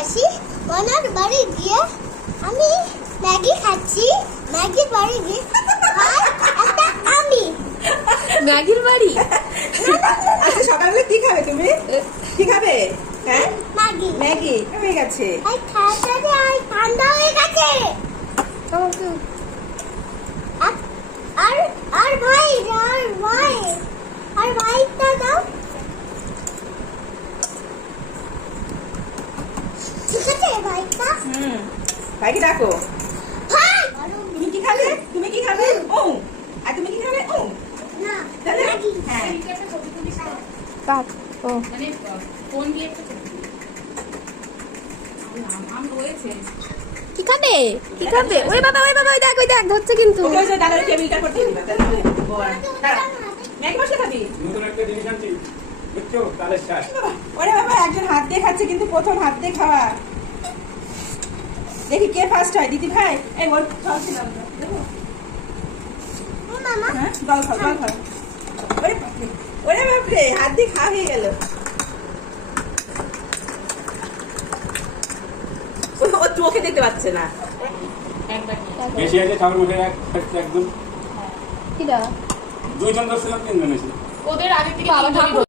আসি, ওনার বাড়ি গিয়ে আমি ম্যাগি খাচ্ছি। ম্যাগির বাড়ি গিয়ে আর একটা আমি ম্যাগির বাড়ি। আচ্ছা সকালবেলা কি খাবে তুমি? কি খাবে? হ্যাঁ ম্যাগি ম্যাগি হয়ে গেছে। আর তাড়াতাড়ি আর ঠান্ডা হয়ে গেছে। আর আর ভাই আর ভাইটা দাও। ঠিক আছে ভাইটা। ভাইকে ডাকো। ভাই তুমি কি খাবে? তুমি কি খাবে? ও আর তুমি কি খাবে? ও না তাহলে ম্যাগি। হ্যাঁ কাট ও মানে ফোন দিয়ে একটা আম রয়েছে। কি খাবে? কি খাবে? ওই বাবা ওই দেখ ধরছে কিন্তু। ওকে ওই যে দাদার টেবিলটা করতে দিবা তাহলে দাঁড়া ম্যাগি মশলা খাবি? নতুন একটা জিনিস আনছি বুঝছো তাহলে শেষ ওরে বাবা একজন হাত দিয়ে খাচ্ছে কিন্তু প্রথম হাত দিয়ে খাওয়া। দেখি কে ফার্স্ট হয় দিদি ভাই। এই ওর খাওয়াছিলাম দেখো। ও মামা হ্যাঁ জল খাও ওরে বাপরে হাত দিয়ে খাওয়া হয়ে গেল। ও চোখে দেখতে পাচ্ছে না। একবার বেশি আছে ঠাকুর মুখে একদম কিরা 2 জন দর্শক 3 জন এসে ওদের আগে থেকে বাবা ঠাকুর